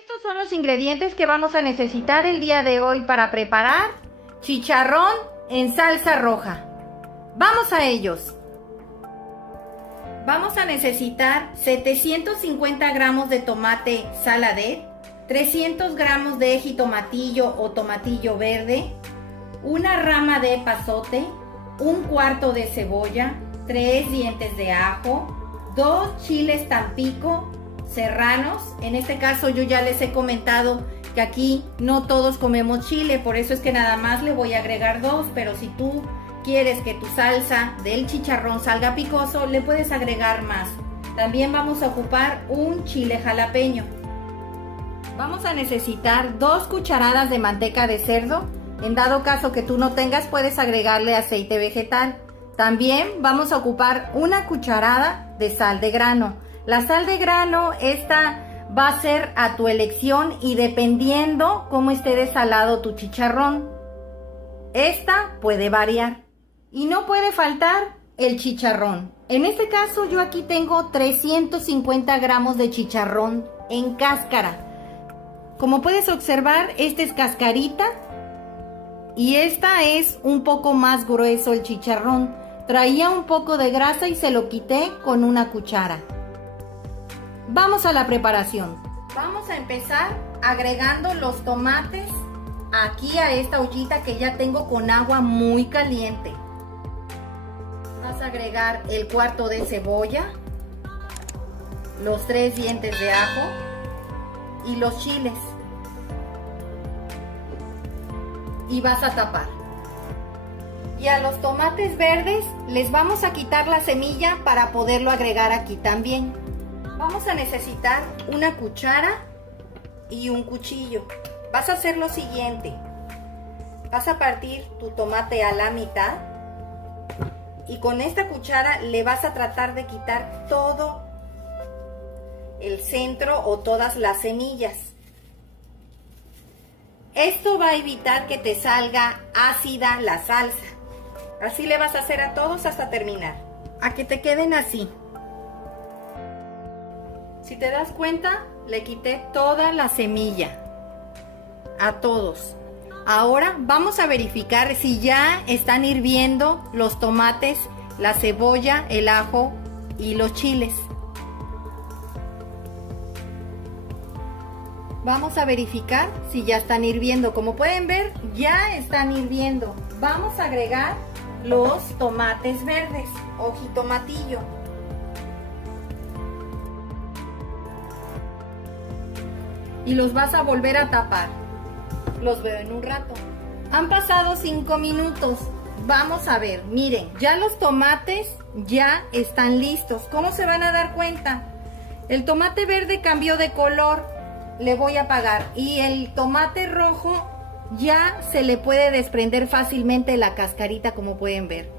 Estos son los ingredientes que vamos a necesitar el día de hoy para preparar chicharrón en salsa roja. Vamos a ellos. Vamos a necesitar 750 gramos de tomate saladet, 300 gramos de jitomatillo o tomatillo verde, una rama de epazote, un cuarto de cebolla, 3 dientes de ajo, 2 chiles tampico serranos. En este caso yo ya les he comentado que aquí no todos comemos chile, por eso es que nada más le voy a agregar 2, pero si tú quieres que tu salsa del chicharrón salga picoso, le puedes agregar más. También vamos a ocupar un chile jalapeño. Vamos a necesitar 2 cucharadas de manteca de cerdo. En dado caso que tú no tengas, puedes agregarle aceite vegetal. También vamos a ocupar una cucharada de sal de grano. La sal de grano, esta va a ser a tu elección y dependiendo cómo esté de salado tu chicharrón. Esta puede variar. Y no puede faltar el chicharrón. En este caso yo aquí tengo 350 gramos de chicharrón en cáscara. Como puedes observar, esta es cascarita y esta es un poco más grueso el chicharrón. Traía un poco de grasa y se lo quité con una cuchara. Vamos a la preparación. Vamos a empezar agregando los tomates aquí a esta ollita que ya tengo con agua muy caliente. Vas a agregar el cuarto de cebolla, los 3 dientes de ajo y los chiles. Y vas a tapar. Y a los tomates verdes les vamos a quitar la semilla para poderlo agregar aquí también. Vamos a necesitar una cuchara y un cuchillo. Vas a hacer lo siguiente. Vas a partir tu tomate a la mitad y con esta cuchara le vas a tratar de quitar todo el centro o todas las semillas. Esto va a evitar que te salga ácida la salsa. Así le vas a hacer a todos hasta terminar, a que te queden así. Si te das cuenta, le quité toda la semilla a todos. Ahora vamos a verificar si ya están hirviendo los tomates, la cebolla, el ajo y los chiles. Vamos a verificar si ya están hirviendo. Como pueden ver, ya están hirviendo. Vamos a agregar los tomates verdes o jitomatillo. Y los vas a volver a tapar. Los veo en un rato. Han pasado 5 minutos. Vamos a ver, miren, ya los tomates ya están listos. ¿Cómo se van a dar cuenta? El tomate verde cambió de color. Le voy a apagar. Y el tomate rojo ya se le puede desprender fácilmente la cascarita, como pueden ver.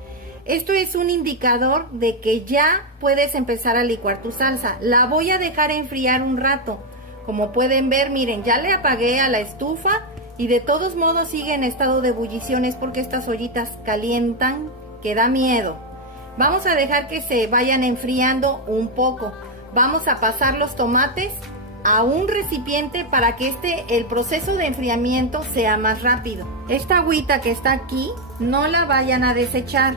Esto es un indicador de que ya puedes empezar a licuar tu salsa. La voy a dejar enfriar un rato. Como pueden ver, miren, ya le apagué a la estufa y de todos modos sigue en estado de ebullición. Es porque estas ollitas calientan, que da miedo. Vamos a dejar que se vayan enfriando un poco. Vamos a pasar los tomates a un recipiente para que el proceso de enfriamiento sea más rápido. Esta agüita que está aquí no la vayan a desechar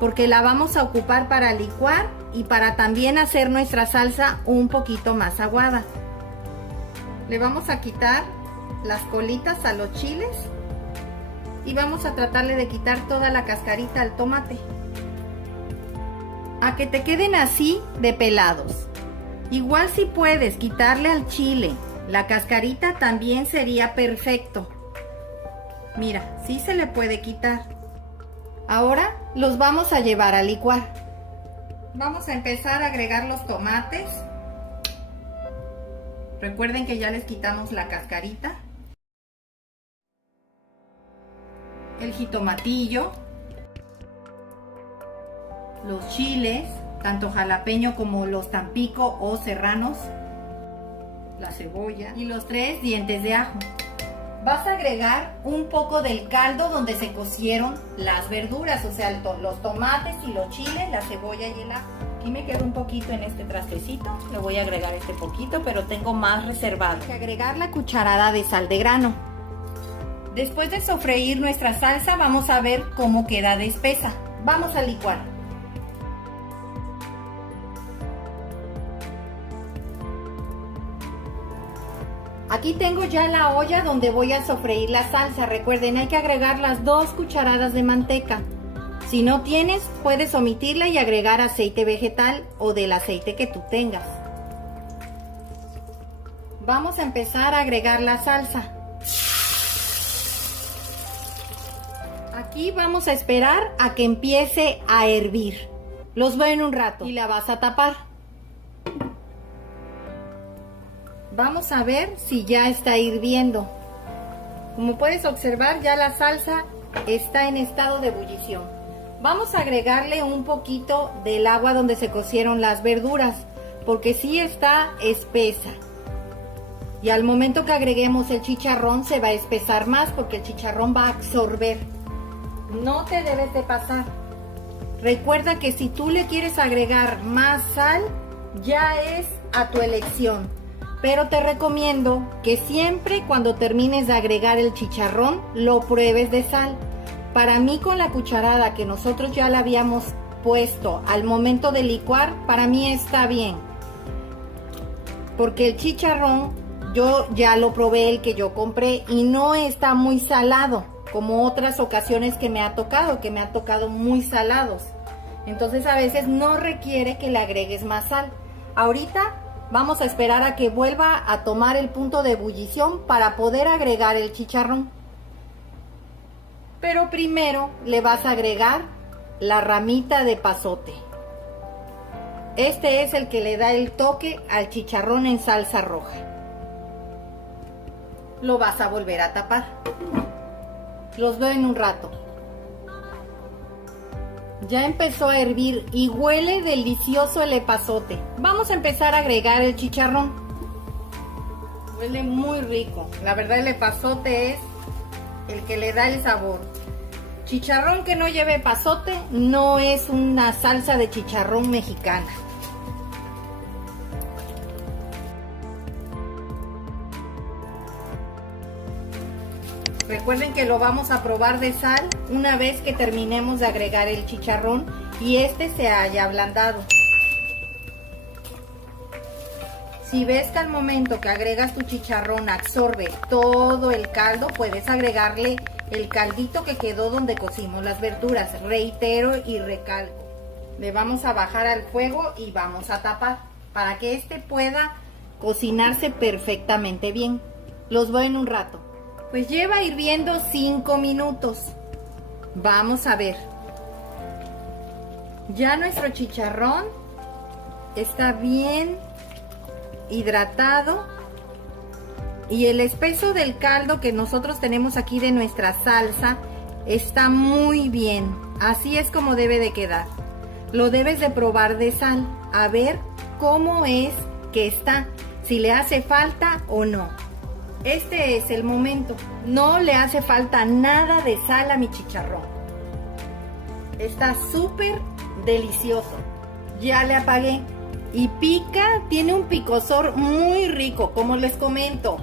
porque la vamos a ocupar para licuar y para también hacer nuestra salsa un poquito más aguada. Le vamos a quitar las colitas a los chiles y vamos a tratarle de quitar toda la cascarita al tomate a que te queden así de pelados. Igual si puedes quitarle al chile la cascarita también sería perfecto. Mira, sí se le puede quitar. Ahora los vamos a llevar a licuar. Vamos a empezar a agregar los tomates. Recuerden que ya les quitamos la cascarita. El jitomatillo. Los chiles, tanto jalapeño como los tampico o serranos. La cebolla y los 3 dientes de ajo. Vas a agregar un poco del caldo donde se cocieron las verduras, o sea, los tomates y los chiles, la cebolla y el ajo. Aquí me quedó un poquito en este trastecito, le voy a agregar este poquito, pero tengo más reservado. Hay que agregar la cucharada de sal de grano. Después de sofreír nuestra salsa, vamos a ver cómo queda de espesa. Vamos a licuar. Aquí tengo ya la olla donde voy a sofreír la salsa. Recuerden, hay que agregar las 2 cucharadas de manteca. Si no tienes, puedes omitirla y agregar aceite vegetal o del aceite que tú tengas. Vamos a empezar a agregar la salsa. Aquí vamos a esperar a que empiece a hervir. Los veo en un rato y la vas a tapar. Vamos a ver si ya está hirviendo. Como puedes observar, ya la salsa está en estado de ebullición. Vamos a agregarle un poquito del agua donde se cocieron las verduras, porque sí está espesa. Y al momento que agreguemos el chicharrón se va a espesar más porque el chicharrón va a absorber. No te debes de pasar. Recuerda que si tú le quieres agregar más sal, ya es a tu elección. Pero te recomiendo que siempre cuando termines de agregar el chicharrón, lo pruebes de sal. Para mí, con la cucharada que nosotros ya la habíamos puesto al momento de licuar, para mí está bien. Porque el chicharrón, yo ya lo probé, el que yo compré, y no está muy salado, como otras ocasiones que me ha tocado muy salados. Entonces a veces no requiere que le agregues más sal. Ahorita vamos a esperar a que vuelva a tomar el punto de ebullición para poder agregar el chicharrón. Pero primero le vas a agregar la ramita de pasote. Este es el que le da el toque al chicharrón en salsa roja. Lo vas a volver a tapar. Los veo en un rato. Ya empezó a hervir y huele delicioso el epazote. Vamos a empezar a agregar el chicharrón. Huele muy rico. La verdad, el epazote es el que le da el sabor. Chicharrón que no lleve epazote no es una salsa de chicharrón mexicana. Recuerden que lo vamos a probar de sal una vez que terminemos de agregar el chicharrón y este se haya ablandado. Si ves que al momento que agregas tu chicharrón absorbe todo el caldo, puedes agregarle el caldito que quedó donde cocimos las verduras. Reitero y recalco, le vamos a bajar al fuego y vamos a tapar para que este pueda cocinarse perfectamente bien. Los veo en un rato. Pues lleva hirviendo 5 minutos. Vamos a ver. Ya nuestro chicharrón está bien hidratado y el espeso del caldo que nosotros tenemos aquí de nuestra salsa está muy bien. Así es como debe de quedar. Lo debes de probar de sal, a ver cómo es que está, si le hace falta o no. Este es el momento. No le hace falta nada de sal a mi chicharrón. Está súper delicioso. Ya le apagué. Y pica, tiene un picosor muy rico, como les comento.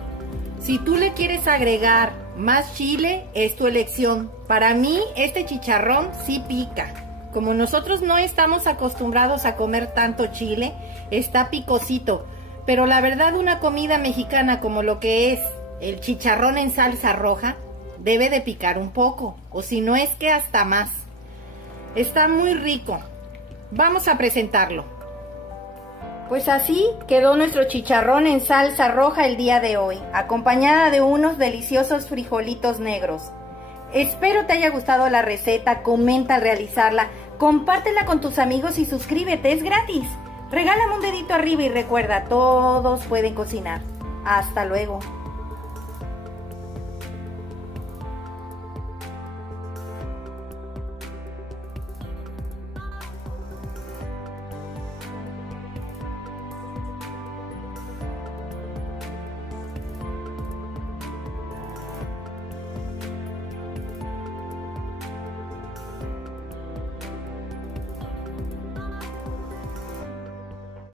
Si tú le quieres agregar más chile, es tu elección. Para mí, este chicharrón sí pica. Como nosotros no estamos acostumbrados a comer tanto chile, está picosito. Pero la verdad, una comida mexicana como lo que es el chicharrón en salsa roja, debe de picar un poco, o si no es que hasta más. Está muy rico. Vamos a presentarlo. Pues así quedó nuestro chicharrón en salsa roja el día de hoy, acompañada de unos deliciosos frijolitos negros. Espero te haya gustado la receta, comenta al realizarla, compártela con tus amigos y suscríbete, es gratis. Regálame un dedito arriba y recuerda, todos pueden cocinar. Hasta luego.